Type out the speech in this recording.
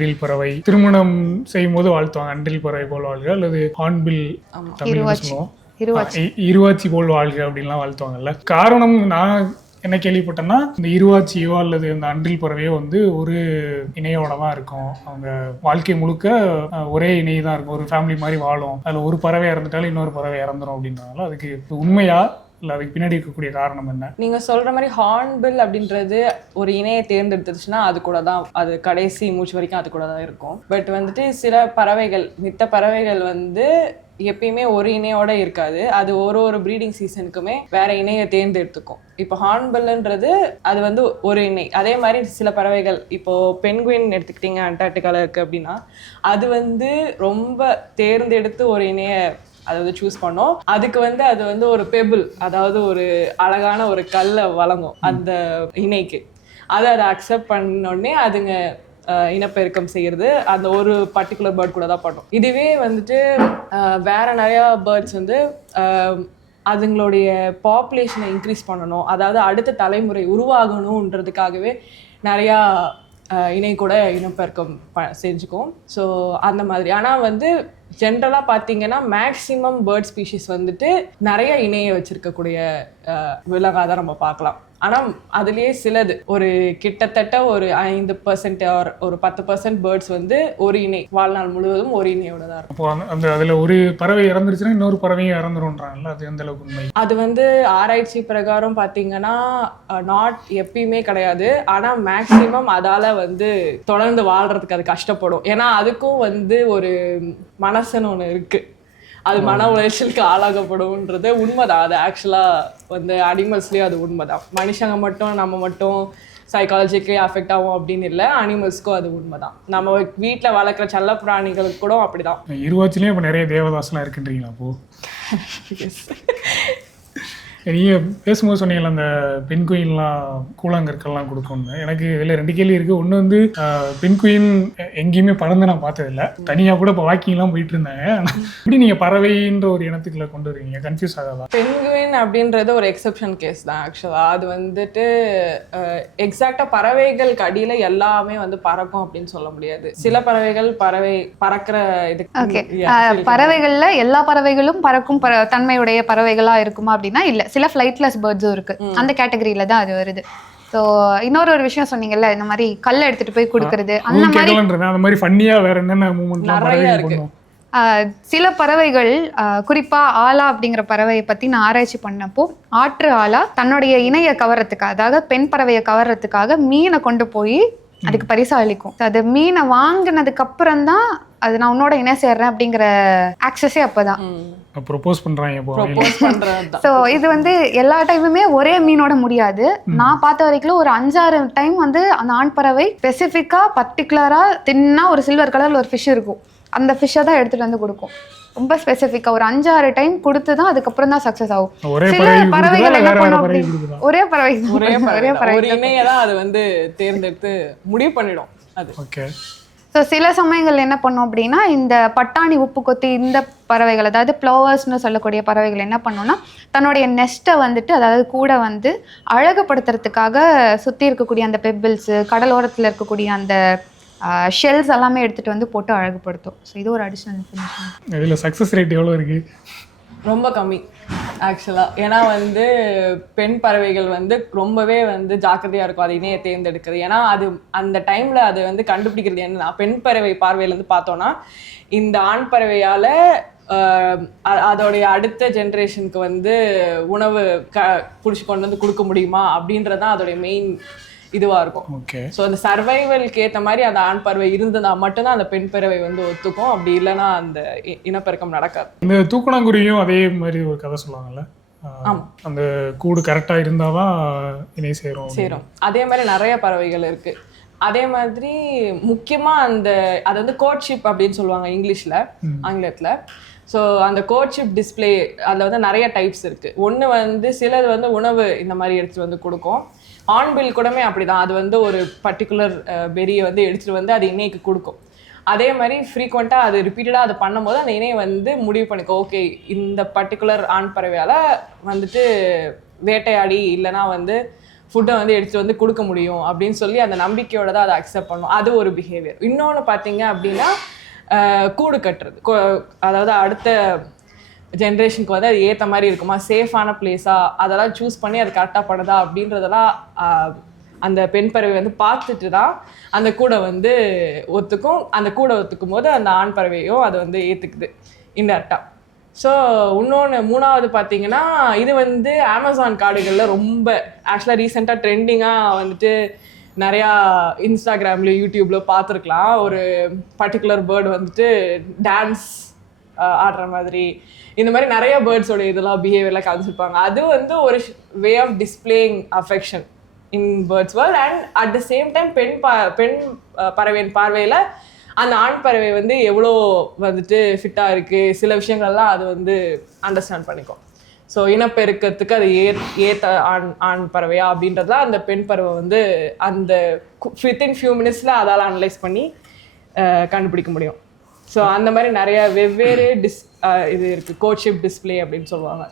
அன்றில் பறவை, திருமணம் செய்யும் போது வாழ்த்துவாங்க அன்றில் பறவை போல் வாழ்க, அல்லது ஆண்பில் தமிழ் சொல்லுவோம் இருவாச்சி போல் வாழ்க அப்படின்லாம் வாழ்த்துவாங்கல்ல. காரணம் நான் என்ன கேள்விப்பட்டேன்னா, இந்த இருவாச்சியோ அல்லது இந்த அன்றில் பறவையோ வந்து ஒரு இணையோட தான் இருக்கும். அவங்க வாழ்க்கை முழுக்க ஒரே இணை தான் இருக்கும், ஒரு ஃபேமிலி மாதிரி வாழும். அதில் ஒரு பறவை இறந்துட்டாலும் இன்னொரு பறவை இறந்துடும் அப்படின்றனால அதுக்கு உண்மையா இல்லை அதுக்கு பின்னாடி இருக்கக்கூடிய காரணம் என்ன? நீங்கள் சொல்கிற மாதிரி ஹார்ன்பில் அப்படின்றது ஒரு இணையை தேர்ந்தெடுத்துச்சுன்னா அது கூட தான், அது கடைசி மூச்சு வரைக்கும் அது கூட தான் இருக்கும். பட் வந்துட்டு சில பறவைகள், மித்த பறவைகள் வந்து எப்பயுமே ஒரு இணையோட இருக்காது. அது ஒரு ப்ரீடிங் சீசனுக்குமே வேற இணையை தேர்ந்தெடுத்துக்கும். இப்போ ஹார்ன்பில்ன்றது அது வந்து ஒரு இணை. அதே மாதிரி சில பறவைகள், இப்போ பென்குயின் எடுத்துக்கிட்டீங்க, அண்டார்டிகால இருக்கு அப்படின்னா, அது வந்து ரொம்ப தேர்ந்தெடுத்து ஒரு இணையை அதாவது சூஸ் பண்ணோம். அதுக்கு வந்து அது வந்து ஒரு பெபிள், அதாவது ஒரு அழகான ஒரு கல்லை வழங்கும் அந்த இணைக்கு. அதை அக்செப்ட் பண்ணோடனே அதுங்க இனப்பெருக்கம் செய்யறது அந்த ஒரு பர்டிகுலர் பேர்ட் கூட தான் பண்ணும். இதுவே வந்துட்டு வேற நிறையா பேர்ட்ஸ் வந்து அதுங்களுடைய பாப்புலேஷனை இன்க்ரீஸ் பண்ணணும், அதாவது அடுத்த தலைமுறை உருவாகணுன்றதுக்காகவே நிறையா இணை கூட இனப்பெருக்கம் செஞ்சுக்கும். ஸோ அந்த மாதிரி. ஆனால் வந்து ஜென்ரலாக பார்த்தீங்கன்னா மேக்ஸிமம் பேர்ட் ஸ்பீஷிஸ் வந்துட்டு நிறைய இணையை வச்சிருக்கக்கூடிய விலங்காக தான் நம்ம பார்க்கலாம். ஆனால் அதுலேயே சிலது ஒரு கிட்டத்தட்ட ஒரு 5% ஒரு 10% பேர்ட்ஸ் வந்து ஒரு இணை வாழ்நாள் முழுவதும் ஒரு இணையோட தான் இருக்கும். அப்போ அந்த அதில் ஒரு பறவை இறந்துருச்சுன்னா இன்னொரு பறவையும் இறந்துருன்றாங்கல்ல, அது எந்த அளவுக்கு உண்மை? அது வந்து ஆராய்ச்சி பிரகாரம் பார்த்தீங்கன்னா நாட் எப்பயுமே கிடையாது. ஆனால் மேக்ஸிமம் அதால் வந்து தொடர்ந்து வாழ்கிறதுக்கு அது கஷ்டப்படும். ஏன்னா அதுக்கும் வந்து ஒரு மனசுன்னு ஒன்று இருக்குது, அது மன உளைச்சலுக்கு ஆளாகப்படும்ன்றது உண்மைதான். அது ஆக்சுவலாக வந்து அனிமல்ஸ்லேயும் அது உண்மைதான். மனுஷங்க மட்டும் நம்ம மட்டும் சைக்காலஜிக்கலி அஃபெக்ட் ஆகும் அப்படின்னு இல்லை, அனிமல்ஸ்க்கும் அது உண்மைதான். நம்ம வீட்டில் வளர்க்குற செல்ல பிராணிகளுக்கு கூட அப்படிதான். இருவாச்சிலையும் இப்போ நிறைய தேவதாஸ்லாம் இருக்குன்றீங்களா? அப்போ நீங்கள் பேசும்போது சொன்னீங்களா அந்த பென்குயின்லாம் கூழாங்கற்கள்லாம் கொடுக்கணும்னு. எனக்கு இதில் 2 கேள்வி இருக்குது. ஒன்று வந்து பென்குயின் எங்கேயுமே பறந்து நான் பார்த்ததில்லை, தனியாக கூட இப்போ வாக்கிங்லாம் போயிட்டு இருந்தாங்க. எப்படி நீங்கள் பறவைன்ற ஒரு இனத்துக்குள்ள கொண்டு வருவீங்க? கன்ஃபியூஸ் ஆகாதா? பென்குயின் அப்படின்றது ஒரு எக்ஸப்ஷன் கேஸ் தான் ஆக்சுவலாக. அது வந்துட்டு எக்ஸாக்டாக பறவைகளுக்கு அடியில் எல்லாமே வந்து பறக்கும் அப்படின்னு சொல்ல முடியாது. சில பறவைகள் பறக்கிற இது பறவைகள்ல எல்லா பறவைகளும் பறக்கும் தன்மையுடைய பறவைகளா இருக்குமா அப்படின்னா இல்லை, சில ஃப்ளைட்லெஸ் பேர்ட்ஸும் இருக்கு, அந்த கேட்டகரியில தான் அது வருது. ஸோ இன்னொரு விஷயம் சொன்னீங்கல்ல, இந்த மாதிரி கல்லை எடுத்துட்டு போய் கொடுக்கறது, அந்த மாதிரி ஃபன்னியா வேற என்னென்ன மூவ்மெண்ட்லாம் நிறைய இருக்கு. சில பறவைகள், குறிப்பா ஆலா அப்படிங்கிற பறவையை பத்தி நான் ஆராய்ச்சி பண்ணப்போ, ஆற்று ஆலா தன்னுடைய இணையை கவர்றதுக்காக, அதாவது பெண் பறவையை கவர்றதுக்காக மீனை கொண்டு போய் அதுக்கு பரிசா அளிக்கும். அது மீனை வாங்கினதுக்கு அப்புறம் தான் அது நான் உன்னோட இணை சேர்றேன் அப்படிங்கிற ஆக்சஸே அப்பதான் ப்ரொபோஸ் பண்றாங்க. ஸோ இது வந்து எல்லா டைமுமே ஒரே மீனோட முடியாது. நான் பார்த்த வரைக்கும் ஒரு 5-6 டைம் வந்து அந்த ஆண் பறவை ஸ்பெசிஃபிக்கா பர்டிகுலரா தின்னா ஒரு சில்வர் கலர்ல ஒரு ஃபிஷ் இருக்கும், அந்த ஃபிஷ்ஷை தான் எடுத்துட்டு வந்து கொடுக்கும். ரொம்ப ஸ்பெசிஃபிக்கா ஒரு 5-6 டைம் கொடுத்து தான் அதுக்கப்புறம் தான் சக்சஸ் ஆகும். சில பறவைகள் என்ன பண்ணும், ஒரே பறவை தான் அது வந்து தேர்ந்தெடுத்து முடிவு பண்ணிடும் அது. ஓகே. ஸோ சில சமயங்கள் என்ன பண்ணோம் அப்படின்னா, இந்த பட்டாணி, உப்பு கொத்தி இந்த பறவைகள், அதாவது ப்ளோவர்ஸ்னு சொல்லக்கூடிய பறவைகள் என்ன பண்ணோம்னா, தன்னுடைய நெஸ்ட்டை வந்துட்டு, அதாவது கூட வந்து அழகுபடுத்துறதுக்காக சுற்றி இருக்கக்கூடிய அந்த பெபிள்ஸு, கடலோரத்தில் இருக்கக்கூடிய அந்த ஷெல்ஸ் எல்லாமே எடுத்துகிட்டு வந்து போட்டு அழகுபடுத்தும். ஸோ இது ஒரு அடிஷ்னல் இன்ஃபர்மேஷன். இதில் சக்ஸஸ் ரேட் எவ்வளோ இருக்குது? ரொம்ப கம்மி ஆக்சுவலாக. ஏன்னா வந்து பெண் பறவைகள் வந்து ரொம்பவே வந்து ஜாக்கிரதையாக இருக்கும் அது இணையை தேர்ந்தெடுக்கிறது. ஏன்னா அது அந்த டைமில் அது வந்து கண்டுபிடிக்கிறது என்னன்னா, பெண் பறவை பார்வையிலேருந்து பார்த்தோன்னா இந்த ஆண் பறவையால் அதோடைய அடுத்த ஜென்ரேஷனுக்கு வந்து உணவு பிடிச்சி கொண்டு வந்து கொடுக்க முடியுமா அப்படின்றதான் அதோடைய மெயின் இதுவாக இருக்கும். ஓகே. ஸோ அந்த சர்வைவலுக்கு ஏற்ற மாதிரி அந்த ஆண் பறவை இருந்ததா மட்டும்தான் அந்த பெண் பறவை வந்து ஒத்துக்கும், அப்படி இல்லைன்னா அந்த இனப்பெருக்கம் நடக்காது. இந்த தூக்கணாங்குருவியும் அதே மாதிரி ஒரு கதை சொல்லுவாங்கல்ல, அந்த கூடு கரெக்டாக இருந்தால் தான் இணை சேரும். அதே மாதிரி நிறைய பறவைகள் இருக்குது. அதே மாதிரி முக்கியமாக அது வந்து கோட்ஷிப் அப்படின்னு சொல்லுவாங்க இங்கிலீஷில், ஆங்கிலத்தில். ஸோ அந்த கோட்ஷிப் டிஸ்பிளே அதில் வந்து நிறைய டைப்ஸ் இருக்குது. ஒன்று வந்து சிலது வந்து உணவு இந்த மாதிரி எடுத்துகிட்டு வந்து கொடுக்கும். ஆண்பில் கூடமே அப்படிதான், அது வந்து ஒரு பர்டிகுலர் பெரியை வந்து எடுத்துகிட்டு வந்து அது இணைக்கு கொடுக்கும். அதே மாதிரி ஃப்ரீக்வெண்ட்டாக அது ரிப்பீட்டடாக அது பண்ணும்போது அந்த இணையை வந்து முடிவு பண்ணிக்கும், ஓகே இந்த பர்டிகுலர் ஆண் பறவையால் வந்துட்டு வேட்டையாடி இல்லைனா வந்து ஃபுட்டை வந்து எடுத்துகிட்டு வந்து கொடுக்க முடியும் அப்படின்னு சொல்லி அந்த நம்பிக்கையோட தான் அதை அக்செப்ட் பண்ணும். அது ஒரு பிஹேவியர். இன்னொன்று பார்த்தீங்க அப்படின்னா கூடு கட்டுறது. அதாவது அடுத்த ஜென்ரேஷனுக்கு வந்து அது ஏற்ற மாதிரி இருக்குமா, சேஃபான பிளேஸா, அதெல்லாம் சூஸ் பண்ணி அது கரெக்டாக பண்ணுதா அப்படின்றதெல்லாம் அந்த பெண் பறவை வந்து பார்த்துட்டு தான் அந்த கூடை வந்து ஒத்துக்கும். அந்த கூடை ஒத்துக்கும் போது அந்த ஆண் பறவையும் அதை வந்து ஏற்றுக்குது இன்டெரக்டாக. ஸோ இன்னொன்று மூணாவது பார்த்தீங்கன்னா, இது வந்து அமேசான் காடுகளில் ரொம்ப ஆக்சுவலாக ரீசெண்டாக ட்ரெண்டிங்காக வந்துட்டு நிறையா இன்ஸ்டாகிராம்லேயும் யூடியூப்ல பார்த்துருக்கலாம். ஒரு பர்டிகுலர் பேர்டு வந்துட்டு டான்ஸ் ஆடுற மாதிரி இந்த மாதிரி நிறைய பேர்ட்ஸோட இதெல்லாம் பிஹேவியர்லாம் காமிச்சிருப்பாங்க. அது வந்து ஒரு way of displaying affection in birds world. And at the same time பெண் பறவையின் பார்வையில் அந்த ஆண் பறவை வந்து எவ்வளோ வந்துட்டு ஃபிட்டாக இருக்குது, சில விஷயங்கள்லாம் அது வந்து அண்டர்ஸ்டாண்ட் பண்ணிக்கும். ஸோ இனப்பெருக்கத்துக்கு அது ஏற்ற ஆண் பறவையா அப்படின்றதுலாம் அந்த பெண் பறவை வந்து அந்த வித்தின் ஃபியூ மினிட்ஸில் அதால் அனலைஸ் பண்ணி கண்டுபிடிக்க முடியும். ஸோ அந்த மாதிரி நிறைய வெவ்வேறு இது இருக்குது. கோட்ஷிப் டிஸ்பிளே அப்படின்னு சொல்லுவாங்க.